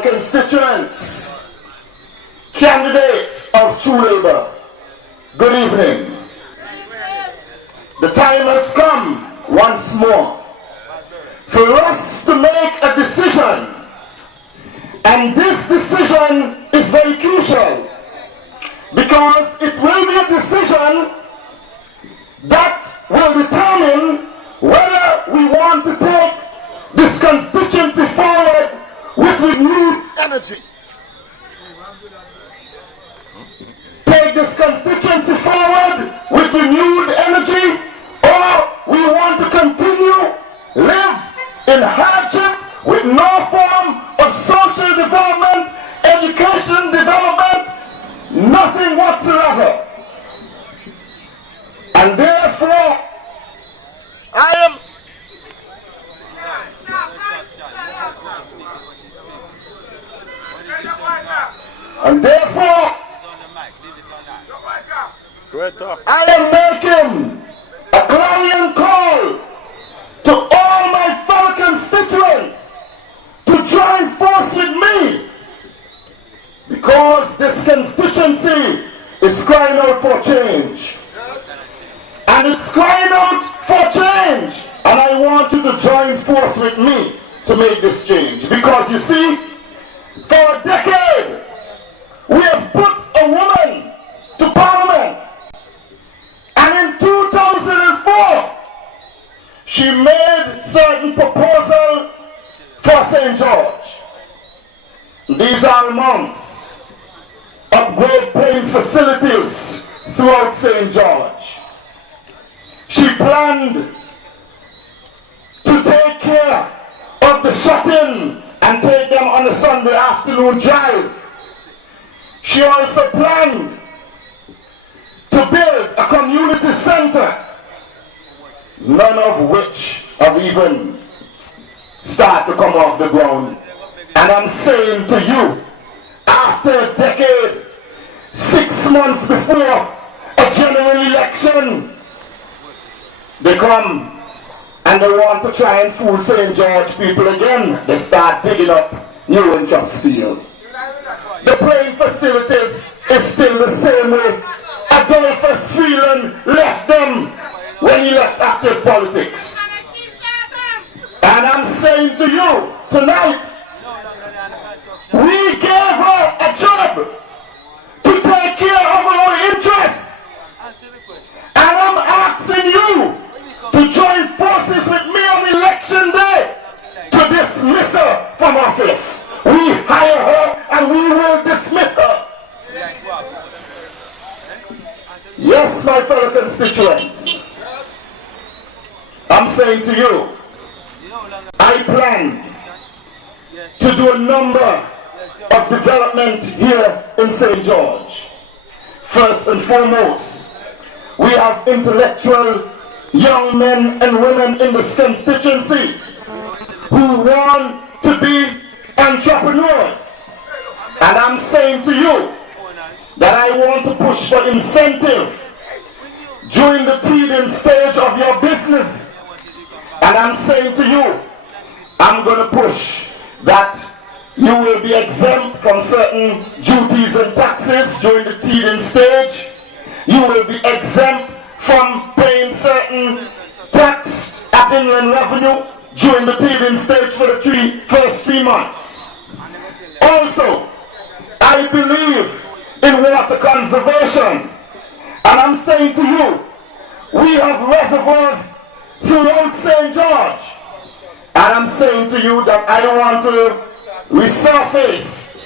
My constituents, candidates of True Labour, good evening. The time has come once more for us to make a decision, and this decision is very crucial because it will be a decision that will determine whether we want to take this constituency forward with renewed energy. Take this constituency forward with renewed energy, or we want to continue live in hardship with no form of social development, education development, nothing whatsoever. And therefore, I am making a clarion call to all my fellow constituents to join force with me, because this constituency is crying out for change. And it's crying out for change. And I want you to join force with me to make this change. Because you see, for a decade, we have put a woman to Parliament. And in 2004, she made certain proposals for St. George. These are amounts upgrade paying facilities throughout St. George. She planned to take care of the shut-in and take them on a Sunday afternoon drive. She also planned to build a community center, none of which have even started to come off the ground. And I'm saying to you, after a decade, 6 months before a general election, they come and they want to try and fool St. George people again. They start digging up new Winthorpes field. The playing facilities is still the same way Adolphus Freeland left them when he left active politics. And I'm saying to you tonight, we gave her a job to take care of our interests. And I'm asking you to join forces with me on election day to dismiss her from office. We hire her and we will dismiss her. Yes, my fellow constituents, I'm saying to you, I plan to do a number of development here in St. George. First and foremost, we have intellectual young men and women in this constituency who want to be entrepreneurs. And I'm saying to you that I want to push for incentive during the teething stage of your business. And I'm saying to you, I'm going to push that you will be exempt from certain duties and taxes during the teething stage. You will be exempt from paying certain tax at inland revenue during the teething stage for the first 3 months. Also, I believe in water conservation. And I'm saying to you, we have reservoirs throughout St. George. And I'm saying to you that I want to resurface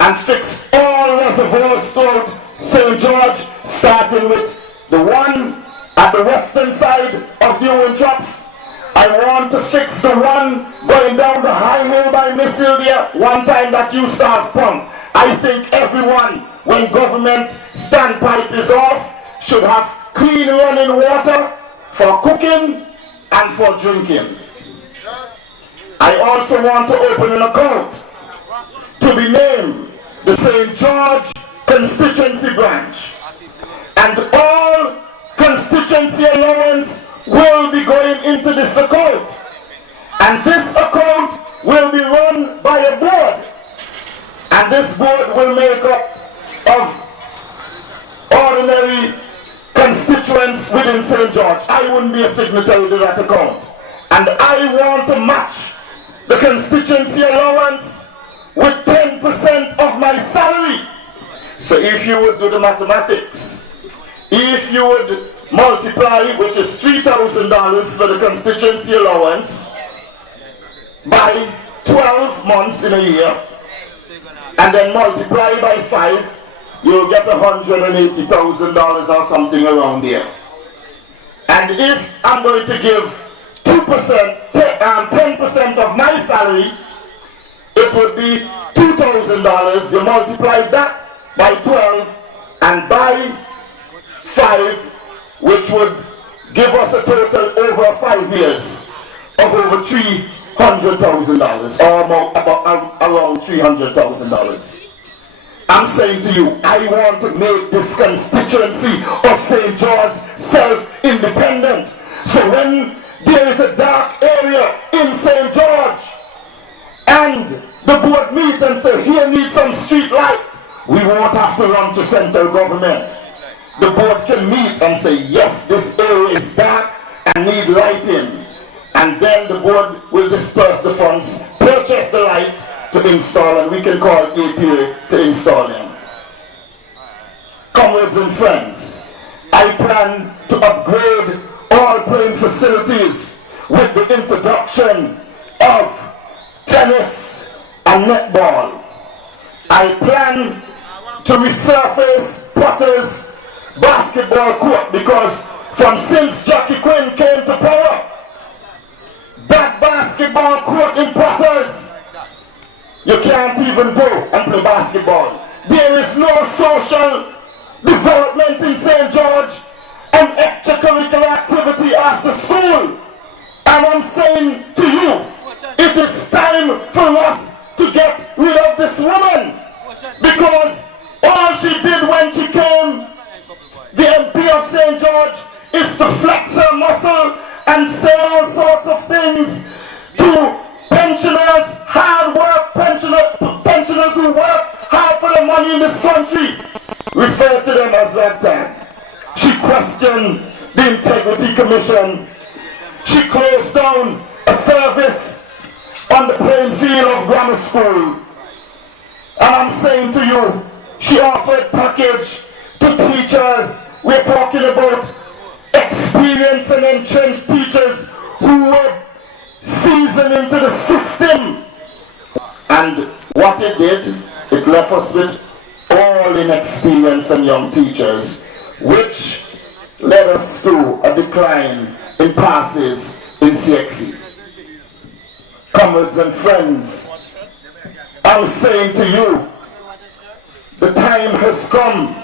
and fix all reservoirs throughout St. George, starting with the one at the western side of the Winthorpes. I want to fix the one going down the high hill by Miss Sylvia, one time that used to have pump. I think everyone, when government standpipe is off, should have clean running water for cooking and for drinking. I also want to open an account to be named the St. George Constituency Branch. And all constituency allowance will be going into this account. And this account will be run by a board And this board will make up of ordinary constituents within St. George. I wouldn't be a signatory to that account. And I want to match the constituency allowance with 10% of my salary. So if you would do the mathematics, if you would multiply, which is $3,000 for the constituency allowance, by 12 months in a year, and then multiply by 5, you'll get $180,000 or something around there. And if I'm going to give 10% of my salary, it would be $2,000. You multiply that by 12 and by 5, which would give us a total over 5 years of over $300,000, or around $300,000. I'm saying to you, I want to make this constituency of St. George self-independent. So when there is a dark area in St. George and the board meet and say, here needs some street light, we won't have to run to central government. The board can meet and say, yes, this area is dark and need lighting. And then the board will disperse the funds, purchase the lights to install, and we can call APA to install them. Comrades and friends, I plan to upgrade all playing facilities with the introduction of tennis and netball. I plan to resurface Potter's basketball court, because since Jackie Quinn came to power, that basketball court in Potter's, you can't even go and play basketball. There is no social development in St. George and extracurricular activity after school. And I'm saying to you, it is time for us to get rid of this woman, because all she did when she came, the MP of St. George, is to flex her muscle and say all sorts of things to pensioners, hard work pensioners who work hard for the money in this country, refer to them as ragtag. She questioned the Integrity Commission. She closed down a service on the playing field of grammar school. And I'm saying to you, she offered package to teachers. We're talking about experienced and entrenched teachers who were seasoned into the system. And what it did, it left us with all inexperienced and young teachers, which led us to a decline in passes in CXC. Comrades and friends, I'm saying to you, the time has come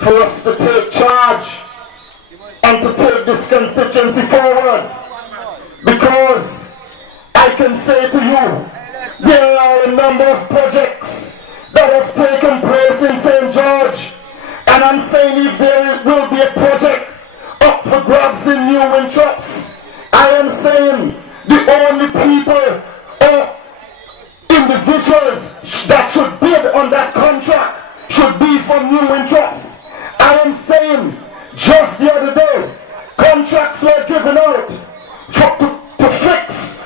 for us to take charge and to take this constituency forward, because I can say to you, there are a number of projects that have taken place in St. George, and I'm saying if there will be a project up for grabs in New Winthorpes, I am saying the only people or individuals that should bid on that contract should be from New Winthorpes. I am saying just the other day, contracts were given out to fix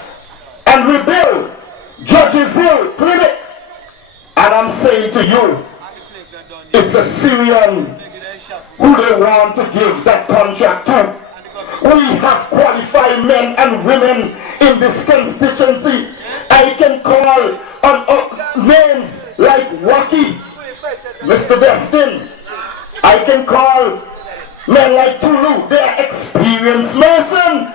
and rebuild Judges Hill Clinic. And I'm saying to you, it's a Syrian who they want to give that contract to. We have qualified men and women in this constituency. I can call on names like Wacky, Mr. Destin. I can call men like Tulu. They are experienced Mason.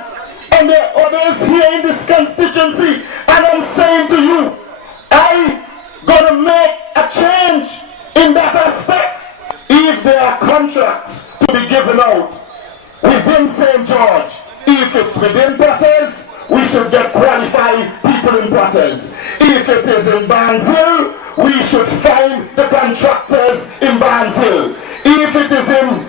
And there are others here in this constituency. And I'm saying to you, I'm going to make a change in that aspect. If there are contracts to be given out within St. George, if it's within Potters, we should get qualified people in Potters. If it is in Barnes Hill, we should find the contractors in Barnes Hill. If it is in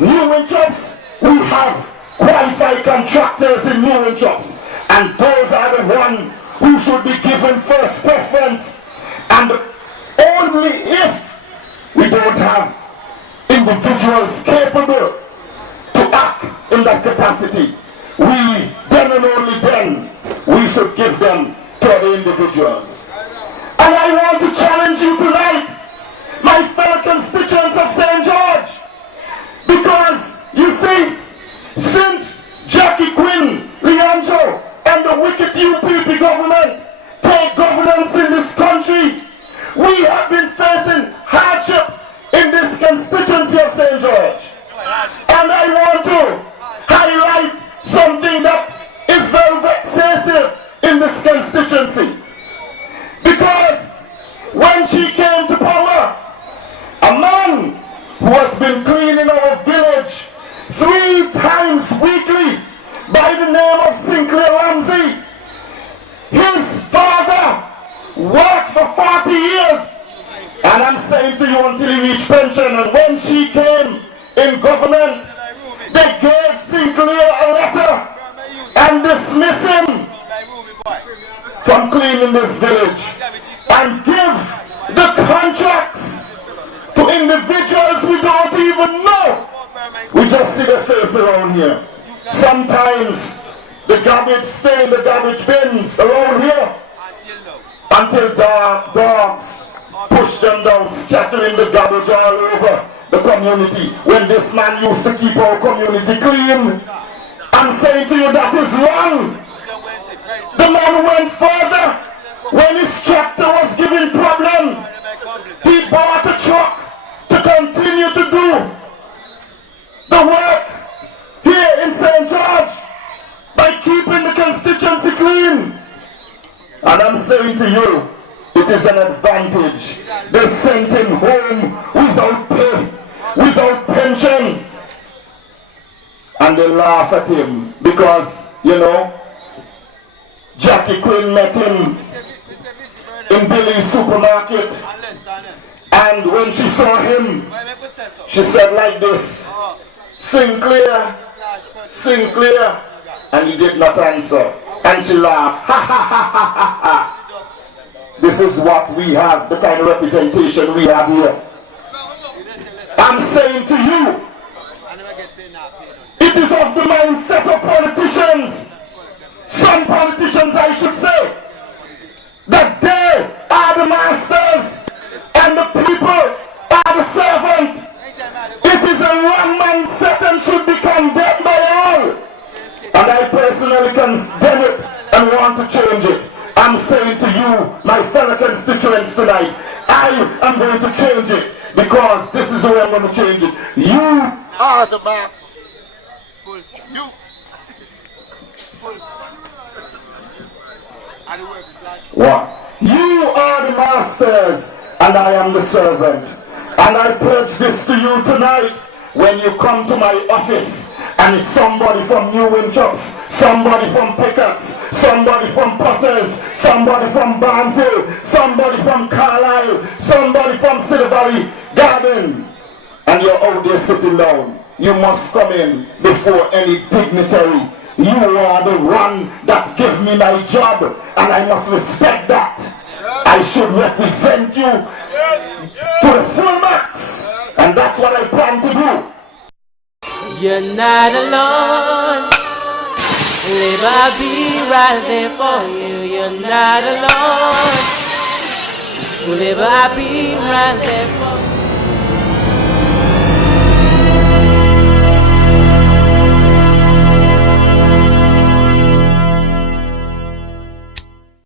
New Winthorpes, we have qualified contractors in New Winthorpes. And those are the ones who should be given first preference. And only if we don't have individuals capable to act in that capacity, then and only then, we should give them to the individuals. And I want to challenge you tonight, my fellow constituents of St. George, because you see, since Jackie Quinn-Leandro and the wicked UPP government take governance in this country, we have been facing hardship in this constituency of St. George. And I want to highlight something that is very vexatious in this constituency. Because when she came to power, a man who has been cleaning our village 3 times weekly by the name of Sinclair Ramsey, his father worked for 40 years, and I'm saying to you, until he reached pension. And when she came in government, they gave Sinclair a letter and dismissed him from cleaning this village and give the contracts to individuals we don't even know. We just see their face around here. Sometimes the garbage stay in the garbage bins around here until dogs push them down, scattering the garbage all over the community. When this man used to keep our community clean, I'm saying to you that is wrong. The man went further. When his tractor was giving problems, he bought a truck to continue to do the work here in St. George by keeping the constituency clean. And I'm saying to you, it is an advantage. They sent him home without pay, without pension. And they laugh at him because, you know, Jackie Quinn met him in Billy's supermarket. And when she saw him, she said like this, Sinclair, Sinclair. And he did not answer. And she laughed. Ha ha ha ha ha ha. This is what we have, the kind of representation we have here. I'm saying to you, it is of the mindset of politicians, some politicians I should say, that they are the masters and the people are the servant. It is a wrong mindset and should be condemned by all. And I personally condemn it and want to change it. I'm saying to you, my fellow constituents tonight, I am going to change it because this is the way I'm going to change it. You are the man. You. What? You are the masters and I am the servant. And I pledge this to you tonight when you come to my office and it's somebody from New Winthorpes, somebody from Pickett's, somebody from Potters, somebody from Barnsley, somebody from Carlisle, somebody from City Valley Garden, and you're out there sitting down. You must come in before any dignitary. You are the one that gave me my job, and I must respect that. I should represent you to the full max, and that's what I plan to do. You're not alone. Live, I'll be right there for you. You're not alone. So live, I'll be right there for you.